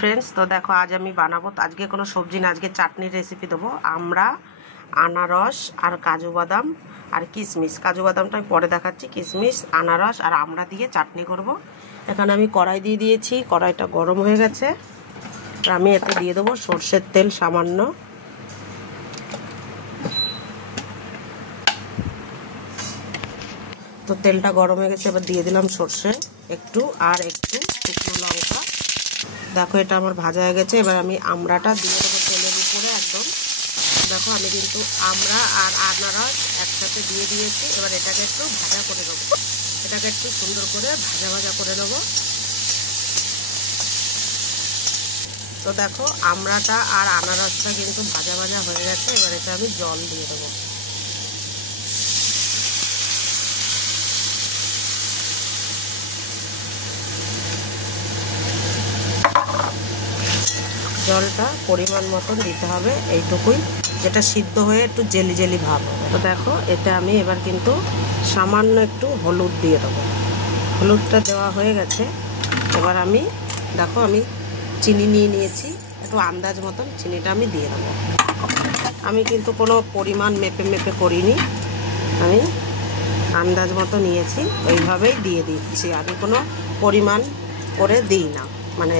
Friends तो देखो आज আমি বানাবো आज के কোনো সবজি না আজকে চাটনির রেসিপি দেবো আমরা আনারস আর কাজু বাদাম আর কিশমিশ কাজু বাদামটা আমি পরে দেখাচ্ছি কিশমিশ আনারস আর আমরা দিয়ে চাটনি করব এখানে আমি কড়াই দিয়ে দিয়েছি কড়াইটা গরম হয়ে গেছে আর আমি এতে দিয়ে দেব সরষের তেল সামান্য তো তেলটা গরম হয়ে গেছে এবার দিয়ে দিলাম সরষে একটু আর একটু শুকনো লঙ্কা देखो এটা আমার ভাজা হয়ে গেছে এবার আমি আমড়াটা দিয়ে দেব তেলের উপরে একদম দেখো আমি কিন্তু আমড়া আর আনারস একসাথে দিয়ে দিয়েছি এবার এটাকে একটু ভাজা করে নেব এটাকে একটু সুন্দর করে ভাজা ভাজা করে নেব তো দেখো আমড়াটা আর আনারসটা কিন্তু ভাজা ভাজা হয়ে গেছে এবার এটা আমি জল দিয়ে দেব জলটা পরিমাণ মতন দিতে হবে এইটুকুই যেটা সিদ্ধ হয়ে একটু জেলি জেলি ভাব হবে তো দেখো এতে আমি এবার কিন্তু সামান্য একটু হলুদ দিয়ে দেবো হলুদটা দেওয়া হয়ে গেছে এবার আমি দেখো আমি চিনি নিয়ে নিয়েছি একটু আন্দাজ মতন চিনিটা আমি দিয়ে দেবো আমি কিন্তু কোনো পরিমাণ মেপে মেপে করিনি আমি আন্দাজ মতো নিয়েছি এইভাবেই দিয়ে দিচ্ছি আমি কোনো পরিমাণ করে দিই না মানে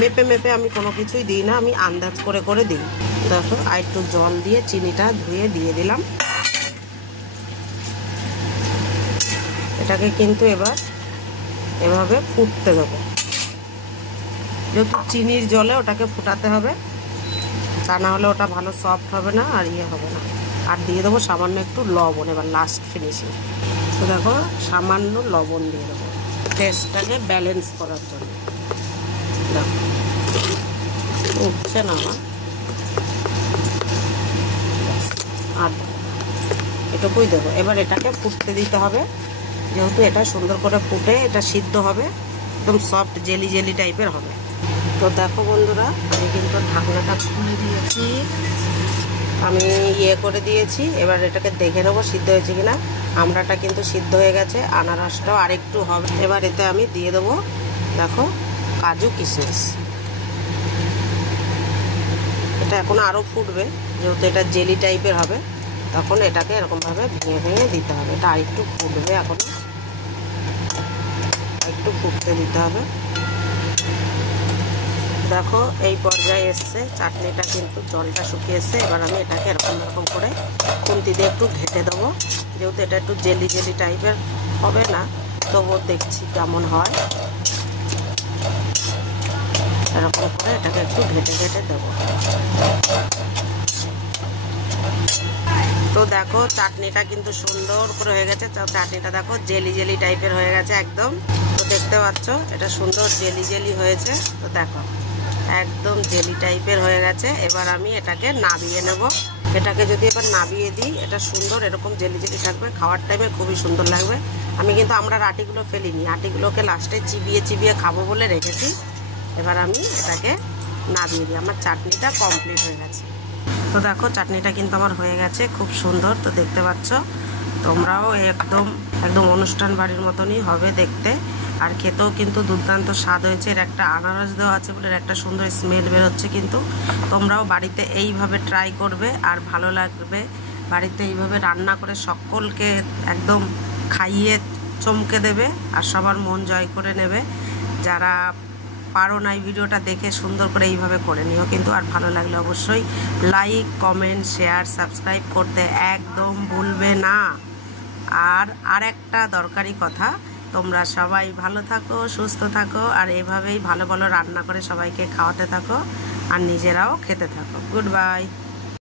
মেপে মেপে আমি কোনো কিছুই দিই না আমি আন্দাজ করে করে দিই দেখো আর একটু জল দিয়ে চিনিটা ধুয়ে দিয়ে দিলাম এটাকে কিন্তু এবার এভাবে ফুটতে দেবো যেহেতু চিনির জলে ওটাকে ফুটাতে হবে তা না হলে ওটা ভালো সফট হবে না আর ইয়ে হবে না আর দিয়ে দেবো সামান্য একটু লবণ এবার লাস্ট ফিনিশিং তো দেখো সামান্য লবণ দিয়ে দেবো টেস্টটাকে ব্যালেন্স করার জন্য উঠছে না আমার আর এটুকুই দেবো এবার এটাকে ফুটতে দিতে হবে যেহেতু এটা সুন্দর করে ফুটে এটা সিদ্ধ হবে একদম সফট জেলি জেলি টাইপের হবে তো দেখো বন্ধুরা আমি কিন্তু ঢাকনাটা খুলে দিয়েছি আমি ইয়ে করে দিয়েছি এবার এটাকে দেখে নেবো সিদ্ধ হয়েছে কিনা আমড়াটা কিন্তু সিদ্ধ হয়ে গেছে আনারসটাও আরেকটু হবে এবার এতে আমি দিয়ে দেবো দেখো কাজু কিশমিশ এটা এখন আরও ফুটবে যেহেতু এটা জেলি টাইপের হবে তখন এটাকে এরকমভাবে ভেঙে ভেঙে দিতে হবে এটা আরেকটু ফুটবে এখন একটু ফুটতে দিতে হবে দেখো এই পর্যায়ে এসছে চাটনিটা কিন্তু জলটা শুকিয়ে এসছে এবার আমি এটাকে এরকম এরকম করে খুন্তি দিয়ে একটু ঘেটে দেবো যেহেতু এটা একটু জেলি জেলি টাইপের হবে না তবুও দেখছি কেমন হয় এরকম করে এটাকে একটু ঘেটে ঘেটে দেবো তো দেখো চাটনিটা কিন্তু সুন্দর করে হয়ে গেছে চাটনিটা দেখো জেলি জেলি টাইপের হয়ে গেছে একদম তো দেখতে পাচ্ছ এটা সুন্দর জেলি জেলি হয়েছে তো দেখো একদম জেলি টাইপের হয়ে গেছে এবার আমি এটাকে নাবিয়ে নেব এটাকে যদি এবার নাবিয়ে দিই এটা সুন্দর এরকম জেলি জেলি থাকবে খাওয়ার টাইমে খুবই সুন্দর লাগবে আমি কিন্তু আমরা আটিগুলো ফেলিনি আটিগুলোকে লাস্টে চিবিয়ে চিবিয়ে খাবো বলে রেখেছি এবার আমি এটাকে নাবিয়ে দিই আমার চাটনিটা কমপ্লিট হয়ে গেছে তো দেখো চাটনিটা কিন্তু আমার হয়ে গেছে খুব সুন্দর তো দেখতে পাচ্ছ তোমরাও একদম একদম অনুষ্ঠান বাড়ির মতনই হবে দেখতে আর খেতেও কিন্তু দুর্দান্ত স্বাদ হয়েছে এর একটা আনারস দেওয়া আছে বলে একটা সুন্দর স্মেল বেরোচ্ছে কিন্তু তোমরাও বাড়িতে এইভাবে ট্রাই করবে আর ভালো লাগবে বাড়িতে এইভাবে রান্না করে সকলকে একদম খাইয়ে চমকে দেবে আর সবার মন জয় করে নেবে যারা পারো না এই ভিডিওটা দেখে সুন্দর করে এইভাবে করে নিও কিন্তু আর ভালো লাগলে অবশ্যই লাইক কমেন্ট শেয়ার সাবস্ক্রাইব করতে একদম ভুলবে না আর একটা দরকারি কথা তোমরা সবাই ভালো থাকো সুস্থ থাকো আর এইভাবেই ভালো ভালো রান্না করে সবাইকে খাওয়াতে থাকো আর নিজেরাও খেতে থাকো গুড বাই।